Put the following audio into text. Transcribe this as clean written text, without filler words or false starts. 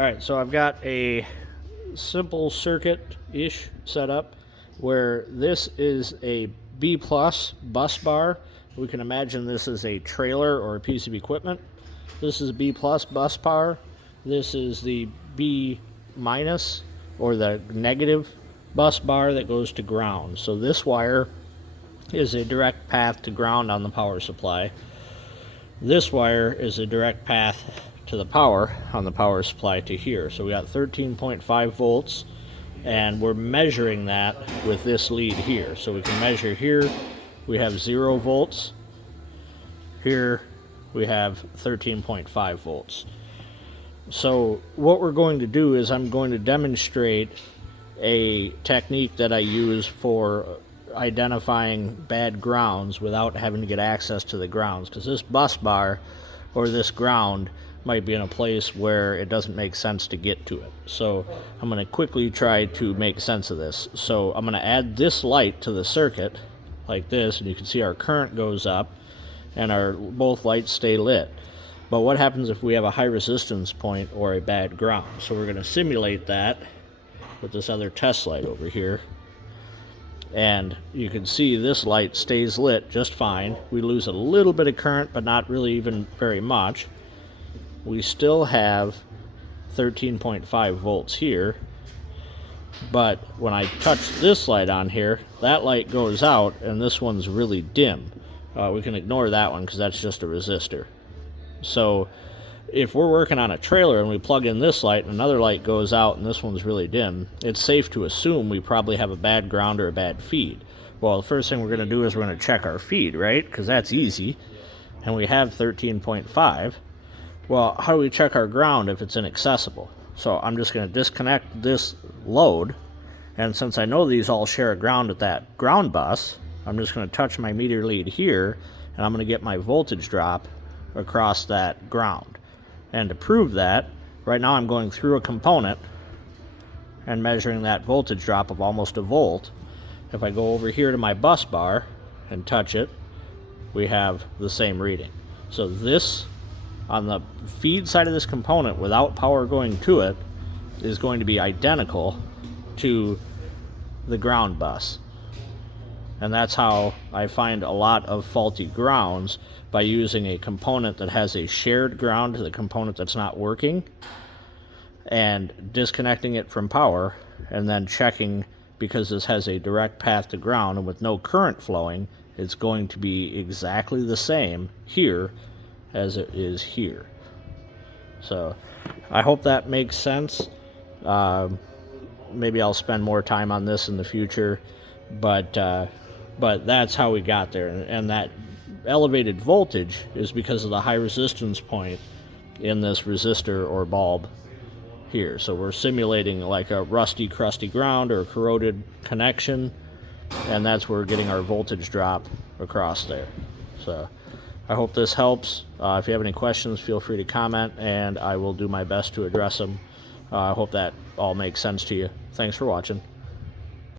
Alright, so I've got a simple circuit-ish setup where this is a B plus bus bar. We can imagine this is a trailer or a piece of equipment. This is B plus bus bar. This is the B minus or the negative bus bar that goes to ground. So this wire is a direct path to ground on the power supply. This wire is a direct path to the power on the power supply to here. So we got 13.5 volts, and we're measuring that with this lead here. So we can measure here, we have 0 volts. Here we have 13.5 volts. So what we're going to do is I'm going to demonstrate a technique that I use for identifying bad grounds without having to get access to the grounds, because this bus bar or this ground might be in a place where it doesn't make sense to get to it. So I'm going to quickly try to make sense of this. So I'm going to add this light to the circuit like this, and you can see our current goes up and our both lights stay lit. But what happens if we have a high resistance point or a bad ground? So we're going to simulate that with this other test light over here. And you can see this light stays lit just fine. We lose a little bit of current, but not really even very much. We still have 13.5 volts here, but when I touch this light on here, that light goes out and this one's really dim. We can ignore that one because that's just a resistor. So if we're working on a trailer and we plug in this light and another light goes out and this one's really dim, it's safe to assume we probably have a bad ground or a bad feed. Well, the first thing we're going to do is we're going to check our feed, right? Because that's easy. And we have 13.5. Well, how do we check our ground if it's inaccessible? So I'm just going to disconnect this load, and since I know these all share a ground at that ground bus, I'm just going to touch my meter lead here, and I'm going to get my voltage drop across that ground. And to prove that, right now I'm going through a component and measuring that voltage drop of almost a volt. If I go over here to my bus bar and touch it, we have the same reading. So this, on the feed side of this component without power going to it, is going to be identical to the ground bus. And that's how I find a lot of faulty grounds, by using a component that has a shared ground to the component that's not working and disconnecting it from power, and then checking, because this has a direct path to ground and with no current flowing, it's going to be exactly the same here as it is here. So I hope that makes sense. Maybe I'll spend more time on this in the future, but that's how we got there. And that elevated voltage is because of the high resistance point in this resistor or bulb here. So we're simulating like a rusty, crusty ground or a corroded connection, and that's where we're getting our voltage drop across there. So I hope this helps. If you have any questions, feel free to comment, and I will do my best to address them. I hope that all makes sense to you. Thanks for watching.